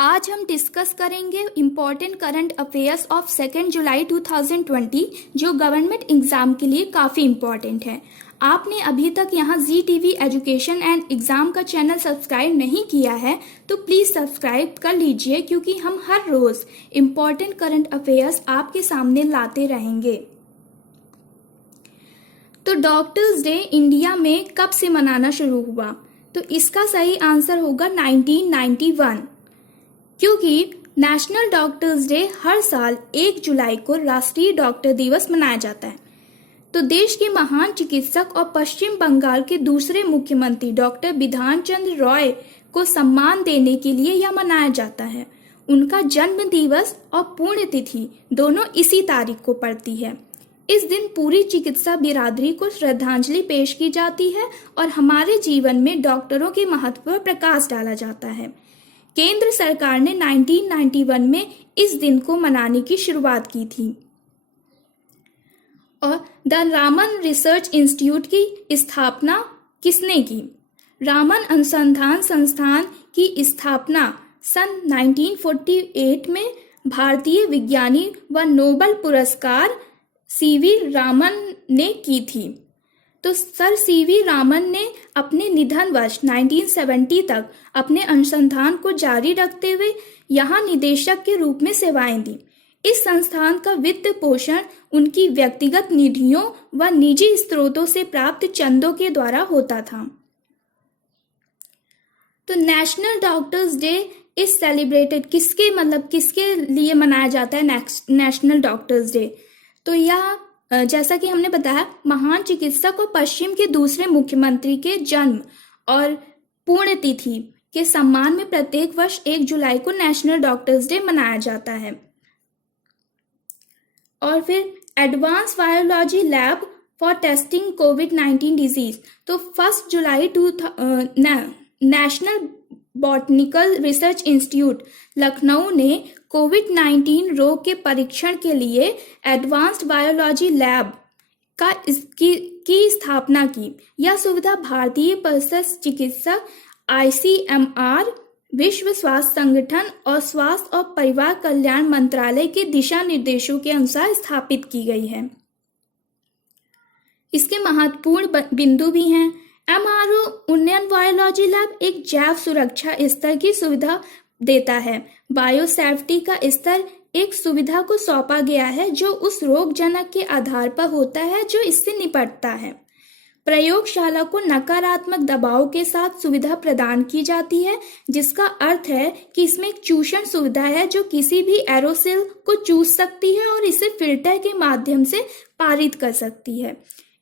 आज हम डिस्कस करेंगे इम्पॉर्टेंट करंट अफेयर्स ऑफ 2 जुलाई 2020 जो गवर्नमेंट एग्जाम के लिए काफ़ी इम्पॉर्टेंट है। आपने अभी तक यहाँ ZTV एजुकेशन एंड एग्ज़ाम का चैनल सब्सक्राइब नहीं किया है तो प्लीज़ सब्सक्राइब कर लीजिए, क्योंकि हम हर रोज़ इम्पॉर्टेंट करंट अफेयर्स आपके सामने लाते रहेंगे। तो डॉक्टर्स डे इंडिया में कब से मनाना शुरू हुआ? तो इसका सही आंसर होगा 1991, क्योंकि नेशनल डॉक्टर्स डे हर साल 1 जुलाई को राष्ट्रीय डॉक्टर दिवस मनाया जाता है। तो देश के महान चिकित्सक और पश्चिम बंगाल के दूसरे मुख्यमंत्री डॉक्टर बिधान चंद्र रॉय को सम्मान देने के लिए यह मनाया जाता है। उनका जन्म दिवस और पुण्यतिथि दोनों इसी तारीख को पड़ती है। इस दिन पूरी चिकित्सा बिरादरी को श्रद्धांजलि पेश की जाती है और हमारे जीवन में डॉक्टरों के महत्व पर प्रकाश डाला जाता है। केंद्र सरकार ने 1991 में इस दिन को मनाने की शुरुआत की थी। और द रामन रिसर्च इंस्टीट्यूट की स्थापना किसने की? रामन अनुसंधान संस्थान की स्थापना सन 1948 में भारतीय विज्ञानी व नोबेल पुरस्कार CV रामन ने की थी। तो सर CV रामन ने अपने निधन वर्ष 1970 तक अपने अनुसंधान को जारी रखते हुए यहाँ निदेशक के रूप में सेवाएं दी। इस संस्थान का वित्त पोषण उनकी व्यक्तिगत निधियों व निजी स्रोतों से प्राप्त चंदों के द्वारा होता था। तो national doctors day is celebrated किसके लिए मनाया जाता है नेशनल डॉक्टर्स डे? तो यह जैसा कि हमने बताया, महान चिकित्सक और पश्चिम के दूसरे मुख्यमंत्री के जन्म और पुण्यतिथि के सम्मान में प्रत्येक वर्ष 1 जुलाई को नेशनल डॉक्टर्स डे मनाया जाता है। और फिर advance virology lab for testing कोविड-19 डिजीज। तो 1 जुलाई National Botanical Research Institute Lucknow ने कोविड-19 रोग के परीक्षण के लिए एडवांस्ड बायोलॉजी लैब की स्थापना की। यह सुविधा भारतीय परिषद चिकित्सा ICMR, विश्व स्वास्थ्य संगठन और स्वास्थ्य और परिवार कल्याण मंत्रालय के दिशा निर्देशों के अनुसार स्थापित की गई है। इसके महत्वपूर्ण बिंदु भी हैं। MRO उन्नयन बायोलॉजी लैब एक जैव सुरक्षा स्तर की सुविधा देता है। बायोसेफ्टी का स्तर एक सुविधा को सौंपा गया है जो उस रोगजनक के आधार पर होता है जो इससे निपटता है। प्रयोगशाला को नकारात्मक दबाव के साथ सुविधा प्रदान की जाती है, जिसका अर्थ है कि इसमें एक चूषण सुविधा है जो किसी भी एरोसोल को चूस सकती है और इसे फिल्टर के माध्यम से पारित कर सकती है।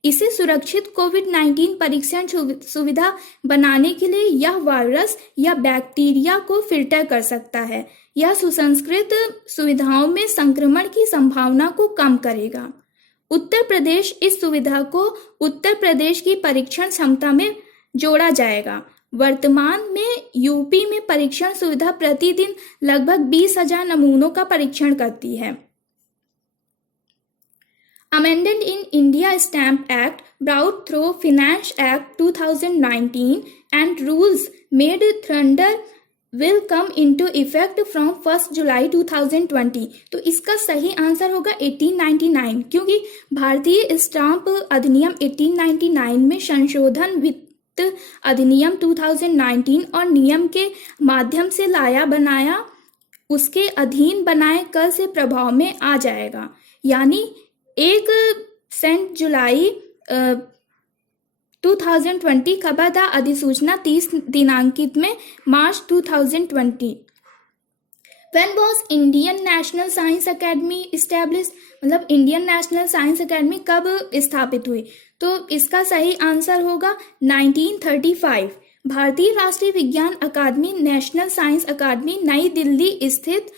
इसे सुरक्षित कोविड-19 परीक्षण सुविधा बनाने के लिए यह वायरस या बैक्टीरिया को फिल्टर कर सकता है। यह सुसंस्कृत सुविधाओं में संक्रमण की संभावना को कम करेगा। उत्तर प्रदेश इस सुविधा को उत्तर प्रदेश की परीक्षण क्षमता में जोड़ा जाएगा। वर्तमान में यूपी में परीक्षण सुविधा प्रतिदिन लगभग 20,000 नमूनों का परीक्षण करती है। Amendment in India Stamp Act brought through Finance Act 2019 and rules made thereunder will come into effect from 1 July 2020। तो इसका सही आंसर होगा 1899, क्योंकि भारतीय स्टाम्प अधिनियम 1899 में संशोधन वित्त अधिनियम 2019 और नियम के माध्यम से लाया बनाया उसके अधीन बनाए कर से प्रभाव में आ जाएगा। यानी 1 जुलाई 2020 खबरदार अधिसूचना 30 दिनांकित में मार्च 2020। When was Indian National Science Academy established? मतलब इंडियन नेशनल साइंस अकेडमी कब स्थापित हुई? तो इसका सही आंसर होगा 1935। भारतीय राष्ट्रीय विज्ञान अकादमी नेशनल साइंस अकादमी नई दिल्ली स्थित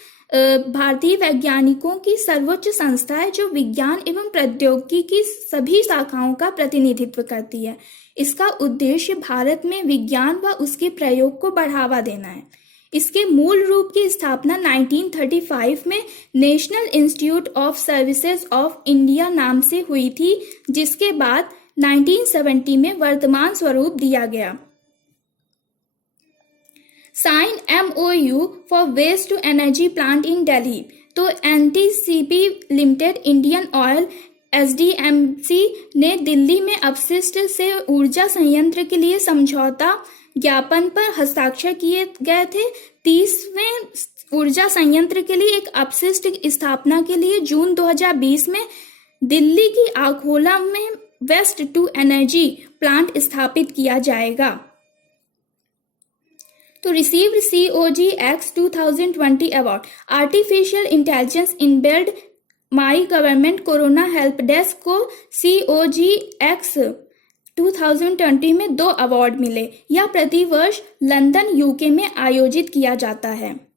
भारतीय वैज्ञानिकों की सर्वोच्च संस्था है जो विज्ञान एवं प्रौद्योगिकी की सभी शाखाओं का प्रतिनिधित्व करती है। इसका उद्देश्य भारत में विज्ञान व उसके प्रयोग को बढ़ावा देना है। इसके मूल रूप की स्थापना 1935 में national institute of services of India नाम से हुई थी, जिसके बाद 1970 में वर्तमान स्वरूप दिया गया। Sign MOU for waste to energy plant in Delhi. तो NTCP limited, Indian oil, SDMC ने दिल्ली में अपशिष्ट से ऊर्जा संयंत्र के लिए समझौता ज्ञापन पर हस्ताक्षर किए गए थे। 30वें ऊर्जा संयंत्र के लिए एक अपशिष्ट स्थापना के लिए जून 2020 में दिल्ली की आखोला में वेस्ट टू एनर्जी प्लांट स्थापित किया जाएगा। तो received COG X 2020 award. Artificial intelligence inbuilt my government corona help desk को COG X 2020 में 2 अवार्ड मिले। यह प्रतिवर्ष लंदन UK में आयोजित किया जाता है।